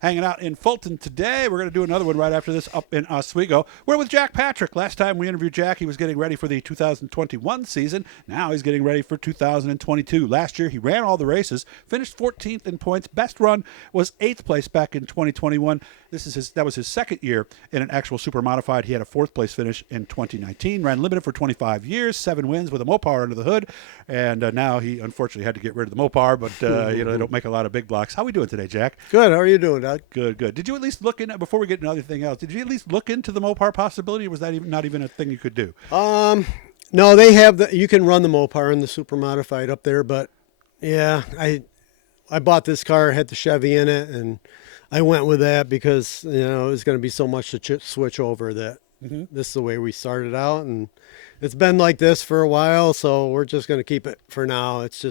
hanging out in Fulton today. We're going to do another one right after this up in Oswego. We're with Jack Patrick. Last time we interviewed Jack, he was getting ready for the 2021 season. Now he's getting ready for 2022. Last year, he ran all the races, finished 14th in points. Best run was 8th place back in 2021. That was his second year in an actual Supermodified. He had a 4th place finish in 2019. Ran limited for 25 years, 7 wins with a Mopar under the hood. And now he unfortunately had to get rid of the Mopar, but they don't make a lot of big blocks. How are we doing today, Jack? Good. How are you doing, Doug? Good. Did you at least look in, before we get into anything else, did you at least look into the Mopar possibility, or was that not even a thing you could do? No, they have you can run the Mopar and the Supermodified up there, but yeah, I bought this car, had the Chevy in it, and I went with that because, it was going to be so much to switch over that this is the way we started out, and it's been like this for a while, so we're just going to keep it for now. It's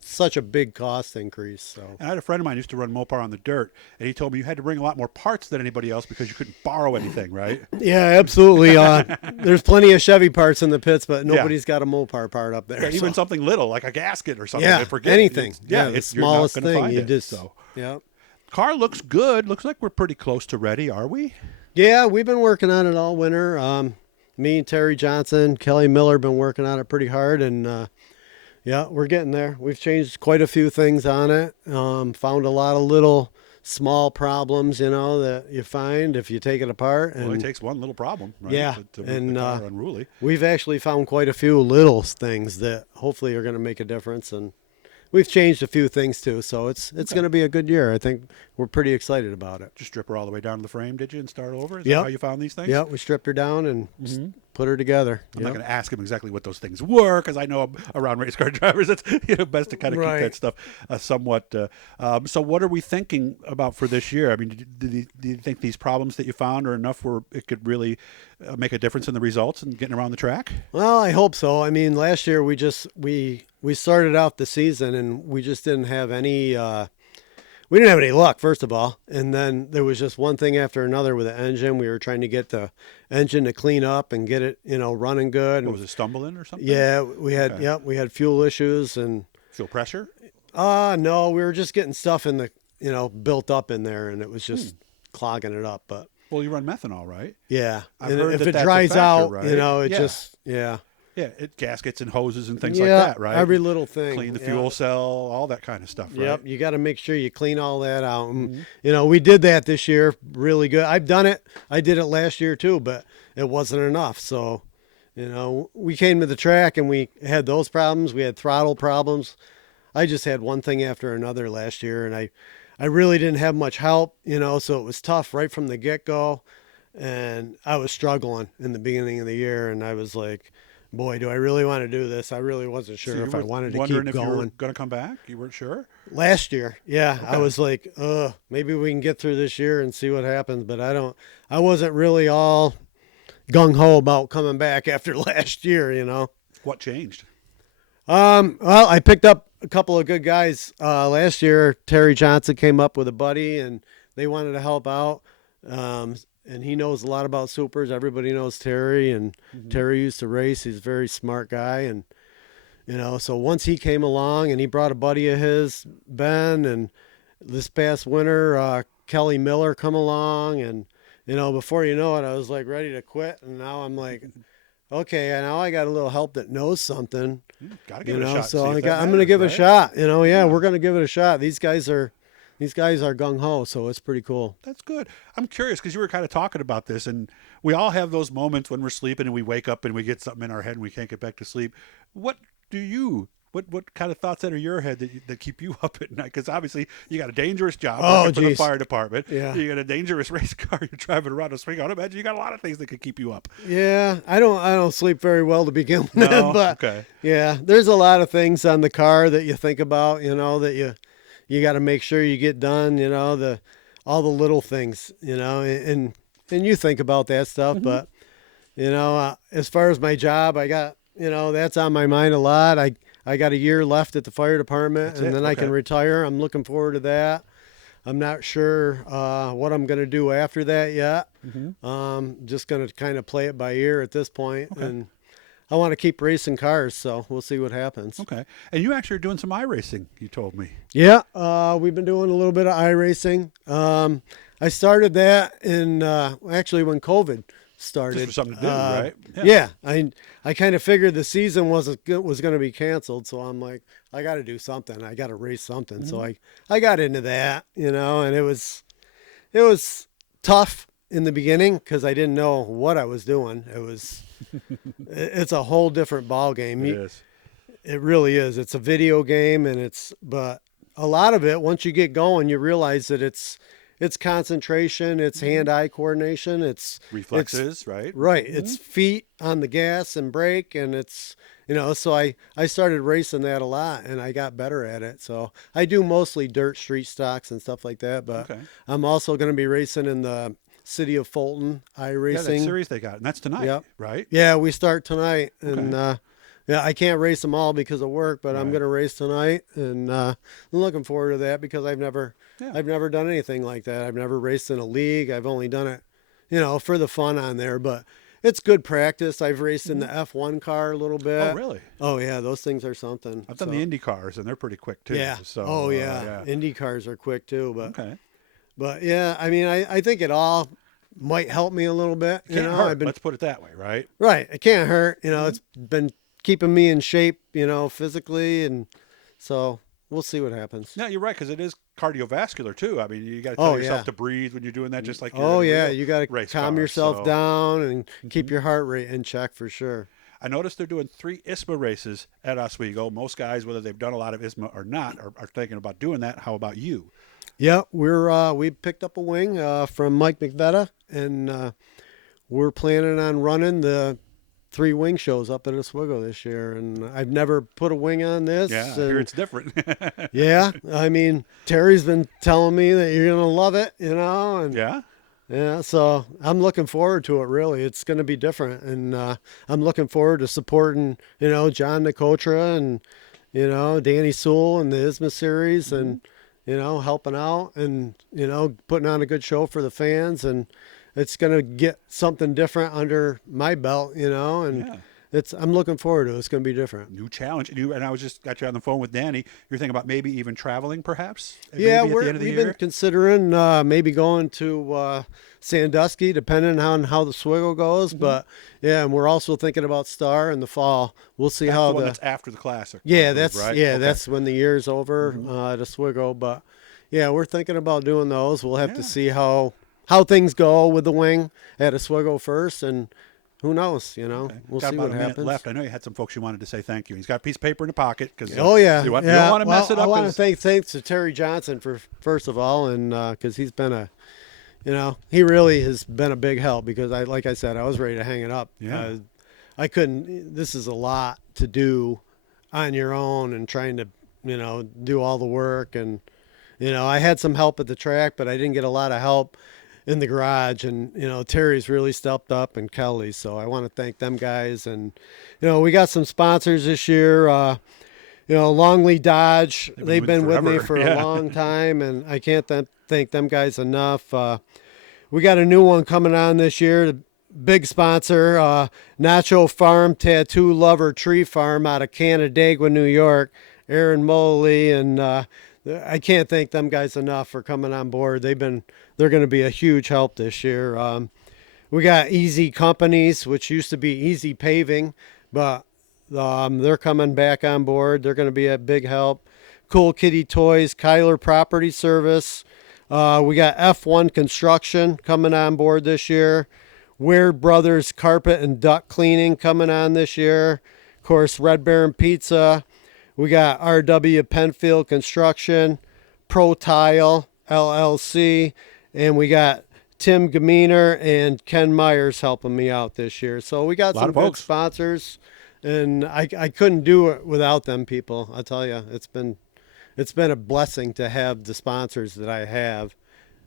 such a big cost increase. So and I had a friend of mine who used to run Mopar on the dirt, and he told me you had to bring a lot more parts than anybody else because you couldn't borrow anything, right? Yeah, absolutely. There's plenty of Chevy parts in the pits, but nobody's got a Mopar part up there. Yeah, even something little like a gasket or something. Yeah, anything. It's the smallest thing. Yeah. Car looks good. Looks like we're pretty close to ready, are we? Yeah, we've been working on it all winter. Me and Terry Johnson, Kelly Miller been working on it pretty hard, and yeah, we're getting there. We've changed quite a few things on it. Found a lot of little small problems, that you find if you take it apart. And, well, it takes one little problem, right? Yeah, to make the car unruly. We've actually found quite a few little things that hopefully are going to make a difference, and we've changed a few things too. So it's going to be a good year. I think we're pretty excited about it. Just strip her all the way down to the frame, did you, and start over? Is that how you found these things? Yeah, we stripped her down and put her together. I'm not going to ask him exactly what those things were because I know around race car drivers, it's best to kind of keep that stuff somewhat. So what are we thinking about for this year? I mean, do you think these problems that you found are enough where it could really make a difference in the results and getting around the track? Well, I hope so. I mean, last year we started out the season and we just didn't have any we didn't have any luck, first of all. And then there was just one thing after another with the engine. We were trying to get the engine to clean up and get it, running good. What, was it stumbling or something? Yeah, we had we had fuel issues and fuel pressure. No, we were just getting stuff in the built up in there, and it was just clogging it up. But well, you run methanol, right? Yeah, I've and heard if that's it dries factor, out, right? it just Yeah, gaskets and hoses and things like that, right? Every little thing. Clean the fuel cell, all that kind of stuff, right? Yep, you got to make sure you clean all that out. And, we did that this year really good. I've done it. I did it last year too, but it wasn't enough. So, we came to the track and we had those problems. We had throttle problems. I just had one thing after another last year, and I really didn't have much help, so it was tough right from the get-go. And I was struggling in the beginning of the year, and I was like, boy, do I really want to do this? I really wasn't sure if I wanted to keep wondering if you were going. going to come back? You weren't sure? Last year, yeah. Okay. I was like, maybe we can get through this year and see what happens. But I wasn't really all gung-ho about coming back after last year, What changed? Well, I picked up a couple of good guys last year. Terry Johnson came up with a buddy, and they wanted to help out. And he knows a lot about supers. Everybody knows Terry, and Terry used to race. He's a very smart guy. And, so once he came along and he brought a buddy of his, Ben, and this past winter, Kelly Miller come along. And, before you know it, I was like ready to quit. And now I'm like, okay, now I got a little help that knows something. Got to give it a shot. So I'm going to give it a shot. We're going to give it a shot. These guys are gung-ho, so it's pretty cool. That's good. I'm curious because you were kind of talking about this, and we all have those moments when we're sleeping and we wake up and we get something in our head and we can't get back to sleep. What kind of thoughts enter your head that keep you up at night? Because obviously you got a dangerous job working for the fire department. Yeah. You got a dangerous race car you're driving around Oswego. I imagine you got a lot of things that could keep you up. Yeah, I don't sleep very well to begin with. No? But okay. Yeah, there's a lot of things on the car that you think about, that you got to make sure you get done, all the little things, and you think about that stuff. But, as far as my job, I got, that's on my mind a lot. I got a year left at the fire department, and then I can retire. I'm looking forward to that. I'm not sure what I'm going to do after that yet. Just going to kind of play it by ear at this point. Okay. And want to keep racing cars, so we'll see what happens. Okay. And you actually are doing some iRacing, you told me. Yeah, we've been doing a little bit of iRacing. I started that in actually when COVID started. Just for something to do, right? Yeah. I kind of figured the season was going to be canceled, so I'm like, I got to do something. I got to race something. Mm-hmm. So I got into that, and it was tough in the beginning because I didn't know what I was doing. It's a whole different ball game. It is. It really is. It's a video game, but a lot of it, once you get going, you realize that it's concentration, it's hand-eye coordination, it's reflexes, right? Right. Mm-hmm. It's feet on the gas and brake, and it's, so I started racing that a lot, and I got better at it. So I do mostly dirt street stocks and stuff like that, but Okay. I'm also going to be racing in the city of Fulton iRacing. Yeah, that series they got, and that's tonight, Yep. right? Yeah, we start tonight, and yeah, I can't race them all because of work, but I'm Right. going to race tonight, and I'm looking forward to that because I've never done anything like that. I've never raced in a league. I've only done it, for the fun on there, but it's good practice. I've raced in the F1 car a little bit. Oh, really? Oh yeah, those things are something. I've done the Indy cars, and they're pretty quick too. Yeah. So, oh yeah. Indy cars are quick too, but Okay. but yeah, I mean, I think it all might help me a little bit. Can't hurt. Let's put it that way, right? Right. It can't hurt. It's been keeping me in shape, physically. And so we'll see what happens. No, you're right, because it is cardiovascular too. I mean, you got to Oh, tell yourself yeah. to breathe when you're doing that, just like Oh, you're in a yeah. real You got to race calm car, yourself so- down and keep your heart rate in check for sure. I noticed they're doing 3 ISMA races at Oswego. Most guys, whether they've done a lot of ISMA or not, are thinking about doing that. How about you? Yeah. We picked up a wing from Mike McVetta, and we're planning on running the 3 wing shows up at Oswego this year. And I've never put a wing on this. Yeah, I and hear it's different. yeah. I mean, Terry's been telling me that you're going to love it, and Yeah? yeah, so I'm looking forward to it, really. It's going to be different, and I'm looking forward to supporting, John Nicotra and, Danny Sewell and the ISMA series and, helping out and, putting on a good show for the fans. And it's going to get something different under my belt, and Yeah. I'm looking forward to it. It's going to be different. New challenge. And I was just got you on the phone with Danny. You're thinking about maybe even traveling, perhaps? Yeah, Maybe at the end of the we've year? been considering maybe going to Sandusky, depending on how the Oswego goes. Mm-hmm. But yeah, and we're also thinking about Star in the fall. We'll see That's how the one that's after the Classic. I yeah, believe, that's right? yeah, Okay. that's when the year's over at Oswego. But yeah, we're thinking about doing those. We'll have Yeah. to see how things go with the wing at Oswego first, and who knows? Okay. We'll Got see about what a minute happens. left. I know you had some folks you wanted to say thank you. He's got a piece of paper in the pocket because Oh yeah, you, yeah. don't want to mess it I up. want to 'cause- thank thanks to Terry Johnson for first of all, and because he's been he really has been a big help because like I said, I was ready to hang it up. Yeah. I couldn't. This is a lot to do on your own and trying to do all the work, and I had some help at the track, but I didn't get a lot of help in the garage, and Terry's really stepped up, and Kelly, so I want to thank them guys. And we got some sponsors this year. Longley Dodge, they've been with me forever. for Yeah. a long time, and I can't thank them guys enough. We got a new one coming on this year, the big sponsor, Nacho Farm Tattoo Lover Tree Farm out of Canandaigua, New York, Aaron Moley, and I can't thank them guys enough for coming on board. They're going to be a huge help this year. We got Easy Companies, which used to be Easy Paving, but they're coming back on board. They're going to be a big help. Cool Kitty Toys, Kyler Property Service. We got F1 Construction coming on board this year. Weird Brothers Carpet and Duct Cleaning coming on this year. Of course, Red Baron Pizza. We got RW Penfield Construction, Pro Tile LLC, and we got Tim Gaminer and Ken Myers helping me out this year. So we got Lot some of good folks. sponsors, and I couldn't do it without them people. I'll tell you, it's been a blessing to have the sponsors that I have,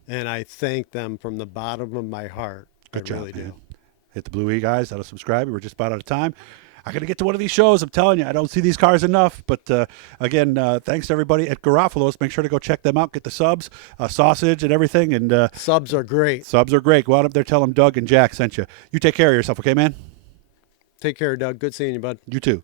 and I thank them from the bottom of my heart. Good I job, really man. do. Hit the Blue E guys. That'll subscribe. We're just about out of time. I got to get to one of these shows. I'm telling you, I don't see these cars enough. But again, thanks to everybody at Garofalo's. Make sure to go check them out. Get the subs, sausage, and everything. And Subs are great. subs are great. Go out up there, tell them Doug and Jack sent you. You take care of yourself, okay, man? Take care, Doug. Good seeing you, bud. You too.